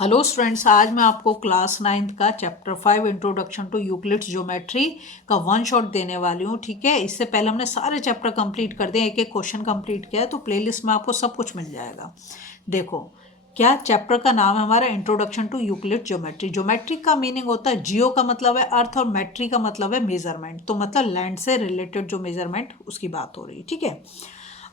Hello students, आज मैं आपको क्लास 9th का chapter 5 introduction to Euclid's geometry का वन शॉट देने वाली हूँ। ठीक है, इससे पहले हमने सारे चैप्टर कंप्लीट कर दिए, एक एक क्वेश्चन कंप्लीट किया है, तो प्लेलिस्ट में आपको सब कुछ मिल जाएगा। देखो, क्या चैप्टर का नाम है हमारा introduction to Euclid geometry. Geometry का मीनिंग होता है, जियो का मतलब है अर्थ और मेट्री का मतलब है मेजरमेंट, तो मतलब लैंड से रिलेटेड जो मेजरमेंट उसकी बात हो रही है। ठीक है,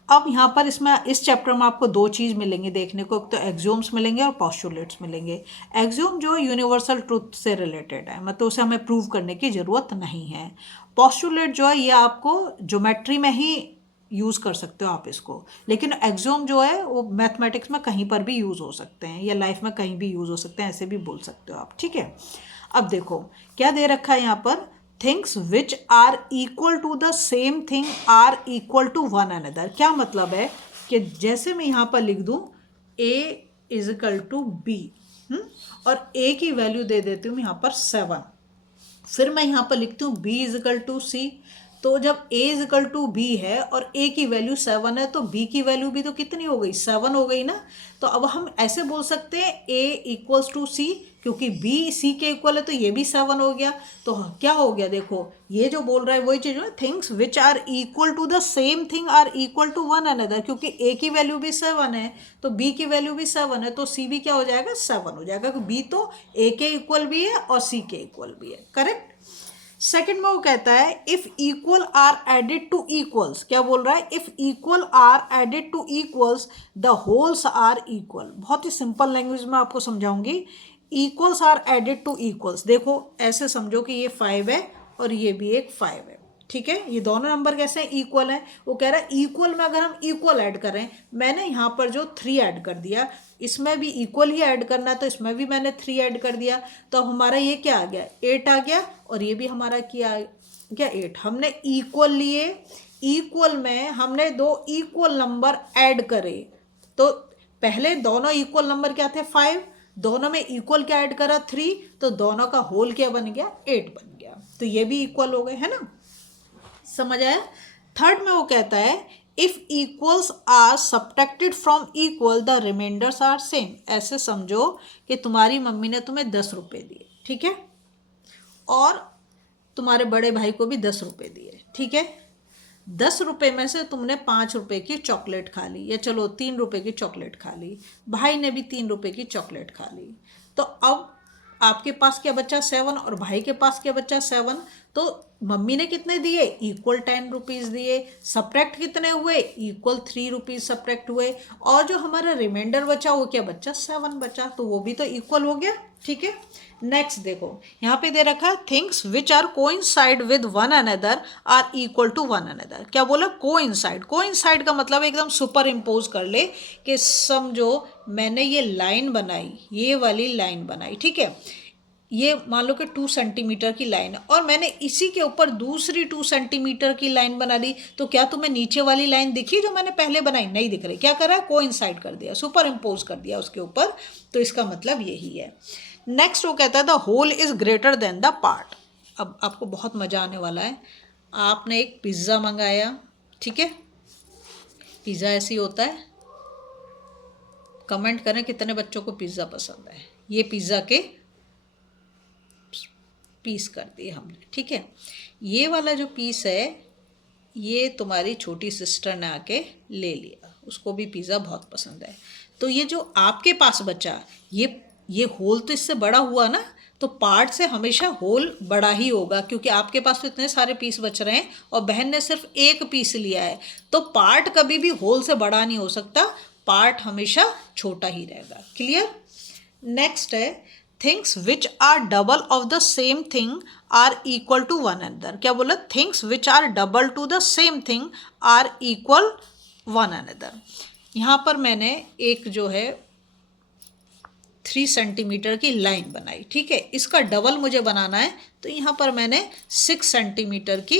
अब यहाँ पर इस चैप्टर में आपको दो चीज़ मिलेंगी देखने को, एक तो एक्सियोम्स मिलेंगे और पोस्टुलेट्स मिलेंगे। एक्सियोम जो यूनिवर्सल ट्रुथ से रिलेटेड है, मतलब उसे हमें प्रूव करने की ज़रूरत नहीं है। पोस्टुलेट जो है ये आपको ज्योमेट्री में ही यूज़ कर सकते हो आप इसको, लेकिन एक्सियोम जो है वो मैथमेटिक्स में कहीं पर भी यूज़ हो सकते हैं या लाइफ में कहीं भी यूज़ हो सकते हैं, ऐसे भी बोल सकते हो आप। ठीक है, अब देखो क्या दे रखा है यहाँ पर, things which are equal to the same thing are equal to one another. क्या मतलब है कि जैसे मैं यहाँ पर लिख दूँ a इजिकल टू बी और a की वैल्यू दे देती हूँ यहाँ पर 7, फिर मैं यहाँ पर लिखती हूँ b इजिकल टू सी। तो जब a इजिकल टू बी है और a की वैल्यू 7 है तो b की वैल्यू भी तो कितनी हो गई, 7 हो गई ना। तो अब हम ऐसे बोल सकते हैं a इक्वल्स टू सी, क्योंकि b c के इक्वल है तो ये भी 7 हो गया। तो क्या हो गया, देखो ये जो बोल रहा है वही चीज़ है, things which are equal to the same thing are equal to one another, क्योंकि a की वैल्यू भी 7 है तो b की वैल्यू भी 7 है, तो c भी क्या हो जाएगा, 7 हो जाएगा, क्योंकि b तो a के इक्वल भी है और c के इक्वल भी है। करेक्ट। सेकंड में वो कहता है if equal are added to equals. क्या बोल रहा है, if equal are added to equals the wholes are equal. बहुत ही सिंपल लैंग्वेज में आपको समझाऊंगी। Equals are added to equals, देखो ऐसे समझो कि ये 5 है और ये भी एक 5 है। ठीक है, ये दोनों नंबर कैसे हैं, इक्वल है। वो कह रहा है इक्वल में अगर हम इक्वल ऐड करें, मैंने यहाँ पर जो 3 ऐड कर दिया, इसमें भी इक्वल ही ऐड करना है तो इसमें भी मैंने 3 ऐड कर दिया, तो हमारा ये क्या आ गया, 8 आ गया, और ये भी हमारा क्या क्या 8। हमने इक्वल लिए, इक्वल में हमने दो इक्वल नंबर ऐड करे, तो पहले दोनों इक्वल नंबर क्या थे, 5, दोनों में इक्वल क्या ऐड करा, 3, तो दोनों का होल क्या बन गया, 8 बन गया, तो ये भी इक्वल हो गए, है ना। समझ आया। थर्ड में वो कहता है if equals are subtracted from equal the remainders are same. ऐसे समझो कि तुम्हारी मम्मी ने तुम्हें 10 रुपये दिए, ठीक है, और तुम्हारे बड़े भाई को भी 10 रुपये दिए, ठीक है। 10 रुपये में से तुमने 5 रुपये की चॉकलेट खा ली, या चलो 3 रुपये की चॉकलेट खा ली, भाई ने भी 3 रुपये की चॉकलेट खा ली, तो अब आपके पास क्या बचा, 7, और भाई के पास क्या बचा, 7। तो मम्मी ने कितने दिए, इक्वल 10 रुपीज़ दिए, सब्ट्रैक्ट कितने हुए, इक्वल 3 रुपीज़ सब्ट्रैक्ट हुए, और जो हमारा रिमाइंडर बचा वो क्या बचा, 7 बचा, तो वो भी तो इक्वल हो गया। ठीक है, नेक्स्ट देखो यहाँ पे दे रखा है things which are coincide with one another are equal to one another. क्या बोला, कोइंसाइड। कोइंसाइड का मतलब एकदम सुपर इम्पोज कर ले, कि समझो मैंने ये लाइन बनाई, ये वाली लाइन बनाई, ठीक है, ये मान लो कि 2 सेंटीमीटर की लाइन है, और मैंने इसी के ऊपर दूसरी 2 सेंटीमीटर की लाइन बना दी, तो क्या तुम्हें नीचे वाली लाइन दिखी जो मैंने पहले बनाई, नहीं दिख रही। क्या करा है, कोइंसाइड कर दिया, सुपर इम्पोज कर दिया उसके ऊपर, तो इसका मतलब यही है। नेक्स्ट वो कहता है the whole is greater than the part. अब आपको बहुत मज़ा आने वाला है। आपने एक पिज़्ज़ा मंगाया, ठीक है, पिज़्ज़ा ऐसी होता है, कमेंट करें कितने बच्चों को पिज़्ज़ा पसंद है। ये पिज़्ज़ा के पीस कर दिए हमने, ठीक है। ये वाला जो पीस है ये तुम्हारी छोटी सिस्टर ने आके ले लिया, उसको भी पिज़्ज़ा बहुत पसंद है, तो ये जो आपके पास बचा, ये होल तो इससे बड़ा हुआ ना, तो पार्ट से हमेशा होल बड़ा ही होगा, क्योंकि आपके पास तो इतने सारे पीस बच रहे हैं और बहन ने सिर्फ एक पीस लिया है, तो पार्ट कभी भी होल से बड़ा नहीं हो सकता, पार्ट हमेशा छोटा ही रहेगा। क्लियर। नेक्स्ट है things which are double of the same thing are equal to one another. क्या बोला, things which are double to the same thing are equal one another. यहाँ पर मैंने एक जो है 3 सेंटीमीटर की लाइन बनाई, ठीक है, इसका डबल मुझे बनाना है, तो यहाँ पर मैंने 6 सेंटीमीटर की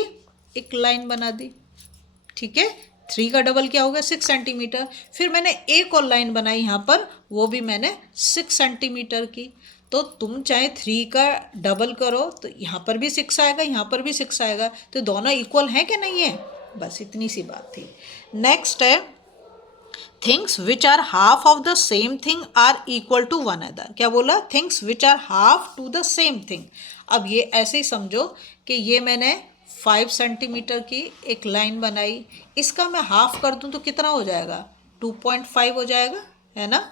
एक लाइन बना दी, ठीक है। 3 का डबल क्या होगा, 6 सेंटीमीटर। फिर मैंने एक और लाइन बनाई यहाँ पर, वो भी मैंने 6 सेंटीमीटर की। तो तुम चाहे 3 का डबल करो तो यहाँ पर भी 6 आएगा, यहाँ पर भी 6 आएगा, तो दोनों इक्वल हैं कि नहीं है, बस इतनी सी बात थी। नेक्स्ट है things which are half of the same thing are equal to one other. क्या बोला? Things which are half to the same thing. अब ये ऐसे ही समझो कि ये मैंने 5 सेंटीमीटर की एक लाइन बनाई, इसका मैं हाफ कर दूं तो कितना हो जाएगा? 2.5 हो जाएगा, है ना?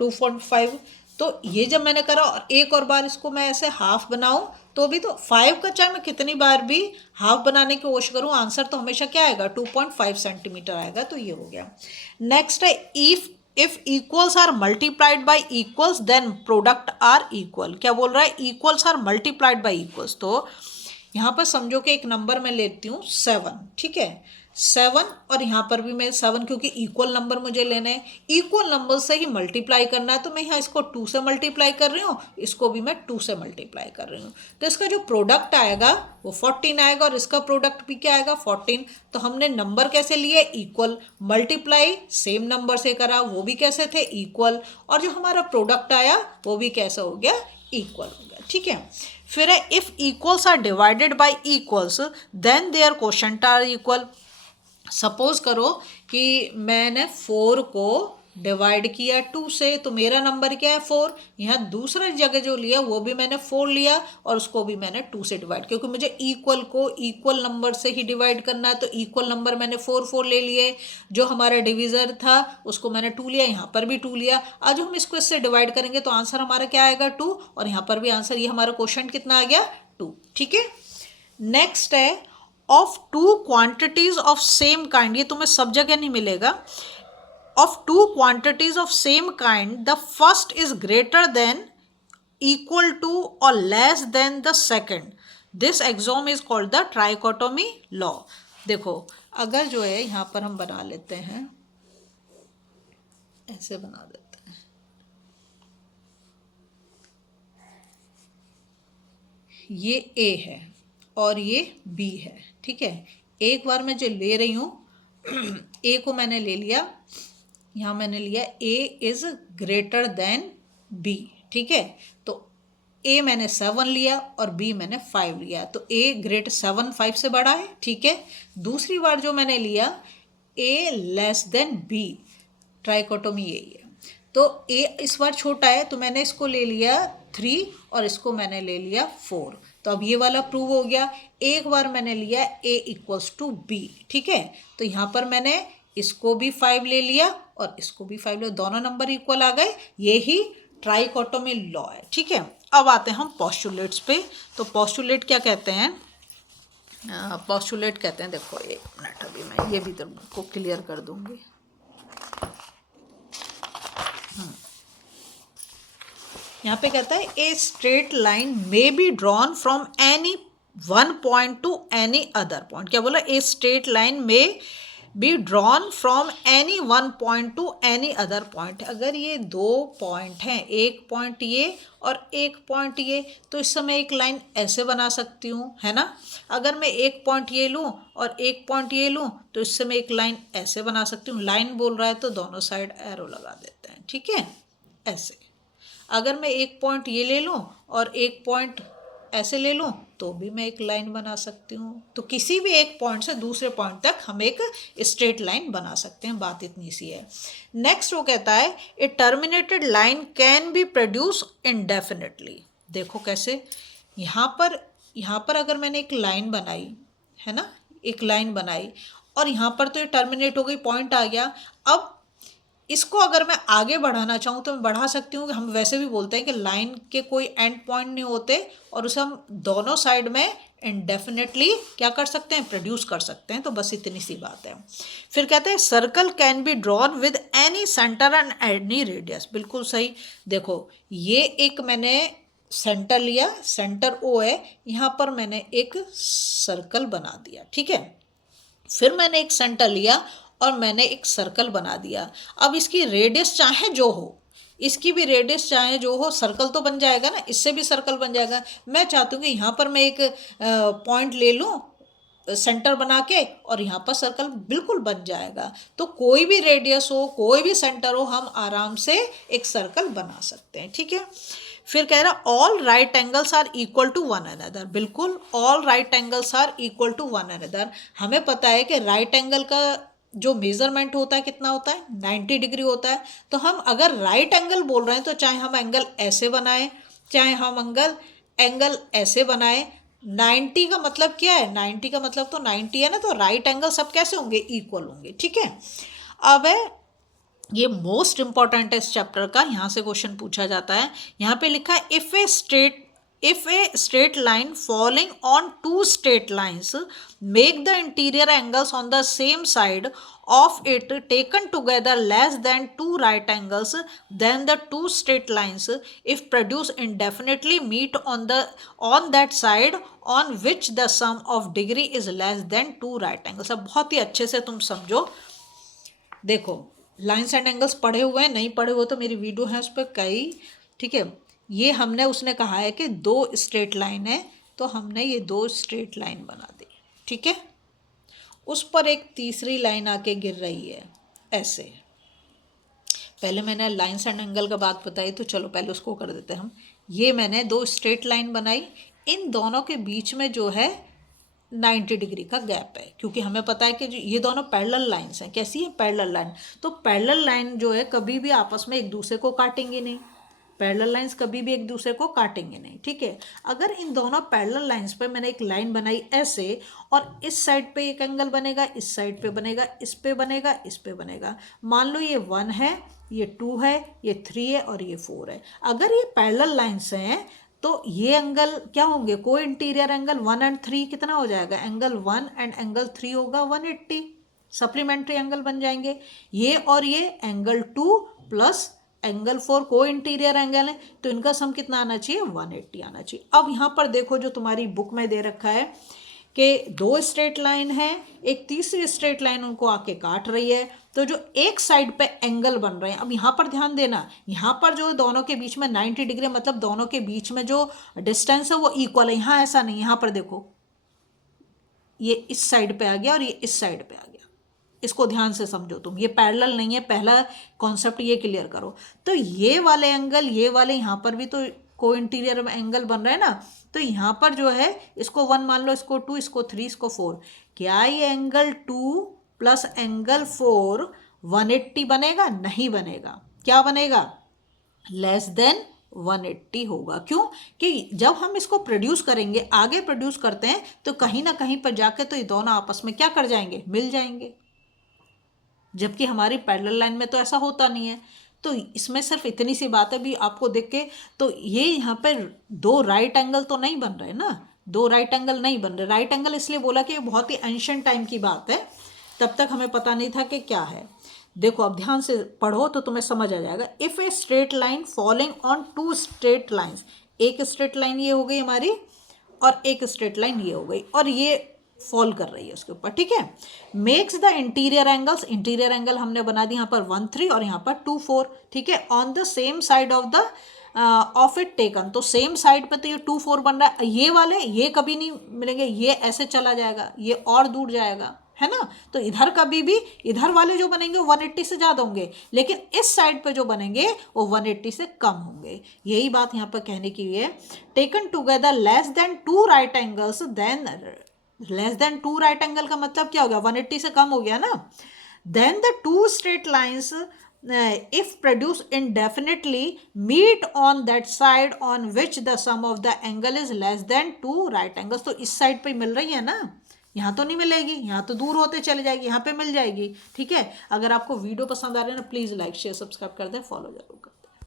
2.5। तो ये जब मैंने करा और एक और बार इसको मैं ऐसे हाफ बनाऊं तो भी तो 5 का चाहे मैं कितनी बार भी हाफ बनाने की कोशिश करूं, आंसर तो हमेशा क्या आएगा? 2.5 सेंटीमीटर आएगा। तो ये हो गया। नेक्स्ट है if equals are multiplied by equals then product are equal. क्या बोल रहा है? Equals are multiplied by equals. तो यहाँ पर समझो कि एक नंबर मैं लेती हूँ 7, ठीक है? 7 और यहाँ पर भी मैं 7, क्योंकि इक्वल नंबर मुझे लेना है, इक्वल नंबर से ही मल्टीप्लाई करना है, तो मैं यहाँ इसको 2 से मल्टीप्लाई कर रही हूँ, इसको भी मैं 2 से मल्टीप्लाई कर रही हूँ। तो इसका जो प्रोडक्ट आएगा वो 14 आएगा और इसका प्रोडक्ट भी क्या आएगा? 14। तो हमने नंबर कैसे लिए? इक्वल। मल्टीप्लाई सेम नंबर से करा, वो भी कैसे थे? इक्वल। और जो हमारा प्रोडक्ट आया वो भी कैसा हो गया? इक्वल हो गया, ठीक है? फिर है if equals are divided by equals then their quotient are equal. Suppose करो कि मैंने 4 को डिवाइड किया 2 से, तो मेरा नंबर क्या है? 4। यहाँ दूसरा जगह जो लिया वो भी मैंने 4 लिया और उसको भी मैंने 2 से डिवाइड, क्योंकि मुझे इक्वल को इक्वल नंबर से ही डिवाइड करना है। तो इक्वल नंबर मैंने 4 ले लिए, जो हमारा डिविजर था उसको मैंने 2 लिया, यहाँ पर भी 2 लिया। आज जो हम इसको इससे डिवाइड करेंगे तो आंसर हमारा क्या आएगा? 2। और यहाँ पर भी आंसर, ये हमारा क्वेश्चन कितना आ गया? 2, ठीक है? नेक्स्ट है of two quantities of same kind. ये तुम्हें सब जगह नहीं मिलेगा। Of two quantities of same kind the first is greater than, equal to और less than the second. This axiom is called the trichotomy law. देखो अगर जो है यहाँ पर हम बना लेते हैं, ऐसे बना देते हैं, ये ए है और ये बी है, ठीक है? एक बार मैं जो ले रही हूँ ए को मैंने ले लिया, यहाँ मैंने लिया ए इज ग्रेटर देन बी, ठीक है? तो ए मैंने 7 लिया और बी मैंने 5 लिया, तो ए ग्रेट 7 5 से बड़ा है, ठीक है? दूसरी बार जो मैंने लिया ए लेस देन बी, ट्राइकोटोमी यही है। तो ए इस बार छोटा है तो मैंने इसको ले लिया 3 और इसको मैंने ले लिया 4। तो अब ये वाला प्रूव हो गया। एक बार मैंने लिया a इक्वल्स टू बी, ठीक है? तो यहाँ पर मैंने इसको भी 5 ले लिया और इसको भी 5 लिया, दोनों नंबर इक्वल आ गए। ये ही ट्राइकोटोमी लॉ है, ठीक है? अब आते हैं हम पोस्टुलेट्स पे। तो पोस्टुलेट क्या कहते हैं? पोस्टुलेट कहते हैं, देखो एक मिनट, अभी मैं ये भी तुमको क्लियर कर दूंगी। यहाँ पे कहता है ए straight line may be drawn from any one point two any other point. क्या बोला? ए straight line may be drawn from any one point two any other point. अगर ये 2 पॉइंट हैं, एक पॉइंट ये और एक पॉइंट ये, तो इस समय एक लाइन ऐसे बना सकती हूँ, है ना? अगर मैं एक पॉइंट ये लूँ और एक पॉइंट ये लूँ तो इससे मैं एक लाइन ऐसे बना सकती हूँ। लाइन बोल रहा है तो दोनों साइड एरो लगा देते हैं, ठीक है? ऐसे। अगर मैं एक पॉइंट ये ले लूँ और एक पॉइंट ऐसे ले लूँ तो भी मैं एक लाइन बना सकती हूँ। तो किसी भी एक पॉइंट से दूसरे पॉइंट तक हम एक स्ट्रेट लाइन बना सकते हैं। बात इतनी सी है। नेक्स्ट वो कहता है a terminated line can be produce indefinitely. देखो कैसे, यहाँ पर अगर मैंने एक लाइन बनाई, है ना, एक लाइन बनाई और यहाँ पर तो ये टर्मिनेट हो गई, पॉइंट आ गया। अब इसको अगर मैं आगे बढ़ाना चाहूँ तो मैं बढ़ा सकती हूँ। हम वैसे भी बोलते हैं कि लाइन के कोई एंड पॉइंट नहीं होते और उसे हम दोनों साइड में इनडेफिनेटली क्या कर सकते हैं? प्रोड्यूस कर सकते हैं। तो बस इतनी सी बात है। फिर कहते हैं circle can be drawn with any centre and any radius. बिल्कुल सही। देखो ये एक मैंने सेंटर लिया, सेंटर ओ है, यहाँ पर मैंने एक सर्कल बना दिया, ठीक है? फिर मैंने एक सेंटर लिया और मैंने एक सर्कल बना दिया। अब इसकी रेडियस चाहे जो हो, इसकी भी रेडियस चाहे जो हो, सर्कल तो बन जाएगा ना, इससे भी सर्कल बन जाएगा। मैं चाहती हूँ कि यहाँ पर मैं एक पॉइंट ले लूँ सेंटर बना के और यहाँ पर सर्कल बिल्कुल बन जाएगा। तो कोई भी रेडियस हो, कोई भी सेंटर हो, हम आराम से एक सर्कल बना सकते हैं, ठीक है? फिर कह रहा all right angles are equal to one another. बिल्कुल, all right angles are equal to one another. हमें पता है कि राइट एंगल का जो मेजरमेंट होता है कितना होता है 90 डिग्री होता है। तो हम अगर राइट एंगल बोल रहे हैं तो चाहे हम एंगल ऐसे बनाए चाहे हम एंगल ऐसे बनाए, 90 का मतलब क्या है, 90 का मतलब तो 90 है ना, तो राइट एंगल सब कैसे होंगे, इक्वल होंगे। ठीक है, अब है ये मोस्ट इंपॉर्टेंट है इस चैप्टर का, यहाँ से क्वेश्चन पूछा जाता है। यहाँ पे लिखा है if a straight line falling on two straight lines make the interior angles on the same side of it taken together less than two right angles, then the two straight lines if produced indefinitely meet on that side on which the sum of degree is less than two right angles। अब बहुत ही अच्छे से तुम समझो, देखो lines and angles पढ़े हुए हैं, नहीं पढ़े हुए तो मेरी वीडियो है उस पर कई। ठीक है, ये हमने उसने कहा है कि दो स्ट्रेट लाइन है, तो हमने ये दो स्ट्रेट लाइन बना दी। ठीक है, उस पर एक तीसरी लाइन आके गिर रही है ऐसे। पहले मैंने लाइन्स एंड एंगल का बात बताई, तो चलो पहले उसको कर देते हैं हम। ये मैंने दो स्ट्रेट लाइन बनाई, इन दोनों के बीच में जो है 90 डिग्री का गैप है, क्योंकि हमें पता है कि ये दोनों पैरेलल लाइंस हैं। कैसी है, पैरेलल लाइन। तो पैरेलल लाइन जो है कभी भी आपस में एक दूसरे को काटेंगे नहीं, पैरेलल लाइंस कभी भी एक दूसरे को काटेंगे नहीं। ठीक है, अगर इन दोनों पैरेलल लाइंस पे मैंने एक लाइन बनाई ऐसे, और इस साइड पे एक एंगल बनेगा, इस साइड पे बनेगा, इस पे बनेगा, इस पे बनेगा। मान लो ये 1 है, ये 2 है, ये 3 है और ये 4 है। अगर ये पैरेलल लाइंस हैं तो ये एंगल क्या होंगे, को इंटीरियर एंगल 1 और 3 कितना हो जाएगा, एंगल 1 एंड एंगल 3 होगा 180, सप्लीमेंट्री एंगल बन जाएंगे। ये और ये एंगल 2 प्लस एंगल 4 को इंटीरियर एंगल है, तो इनका सम कितना आना चाहिए, 180 आना चाहिए। अब यहाँ पर देखो जो तुम्हारी बुक में दे रखा है कि दो स्ट्रेट लाइन है, एक तीसरी स्ट्रेट लाइन उनको आके काट रही है, तो जो एक साइड पे एंगल बन रहे हैं, अब यहाँ पर ध्यान देना, यहाँ पर जो दोनों के बीच में 90 डिग्री, मतलब दोनों के बीच में जो डिस्टेंस है वो इक्वल है। यहाँ ऐसा नहीं, यहाँ पर देखो ये इस साइड पे आ गया और ये इस साइड पे आ गया, इसको ध्यान से समझो तुम, ये पैरेलल नहीं है, पहला कॉन्सेप्ट ये क्लियर करो। तो ये वाले एंगल, ये वाले यहाँ पर भी तो को इंटीरियर एंगल बन रहा है ना, तो यहाँ पर जो है इसको 1 मान लो, इसको 2, इसको 3, इसको 4। क्या ये एंगल 2 प्लस एंगल 4 180 बनेगा, नहीं बनेगा। क्या बनेगा, लेस देन 180 होगा। क्यों, कि जब हम इसको प्रोड्यूस करेंगे, आगे प्रोड्यूस करते हैं, तो कहीं ना कहीं पर जाके तो ये दोनों आपस में क्या कर जाएंगे, मिल जाएंगे, जबकि हमारी पैरेलल लाइन में तो ऐसा होता नहीं है। तो इसमें सिर्फ इतनी सी बात है भी आपको देख के, तो ये यहाँ पर दो राइट एंगल तो नहीं बन रहे ना, दो राइट एंगल नहीं बन रहे। राइट एंगल इसलिए बोला कि ये बहुत ही एंशिएंट टाइम की बात है, तब तक हमें पता नहीं था कि क्या है। देखो अब ध्यान से पढ़ो तो तुम्हें समझ आ जाएगा। If a straight line following on two straight lines, एक स्ट्रेट लाइन ये हो गई हमारी और एक स्ट्रेट लाइन ये हो गई, और ये फॉल कर रही है उसके ऊपर। ठीक है, makes the interior angles, interior angle हमने बना दी यहाँ पर 1 3 और यहाँ पर 2 4। ठीक है, on the same side of it taken, तो सेम साइड पे तो ये 2 4 बन रहा है, ये वाले ये कभी नहीं मिलेंगे, ये ऐसे चला जाएगा, ये और दूर जाएगा, है ना। तो इधर कभी भी, इधर वाले जो बनेंगे वो 180 से ज़्यादा होंगे, लेकिन इस साइड पे जो बनेंगे वो 180 से कम होंगे। यही बात यहाँ पर कहने की है। Taken together less than two right angles, then less than two right angle का मतलब क्या हो गया, 180 से कम हो गया ना। Then the two straight lines if produced indefinitely meet on that side on which the sum of the angle is less than two right angles। तो इस साइड पे मिल रही है ना, यहाँ तो नहीं मिलेगी, यहाँ तो दूर होते चले जाएगी, यहाँ पे मिल जाएगी। ठीक है, अगर आपको वीडियो पसंद आ रही है ना, प्लीज़ लाइक शेयर सब्सक्राइब कर दें, फॉलो जरूर करें।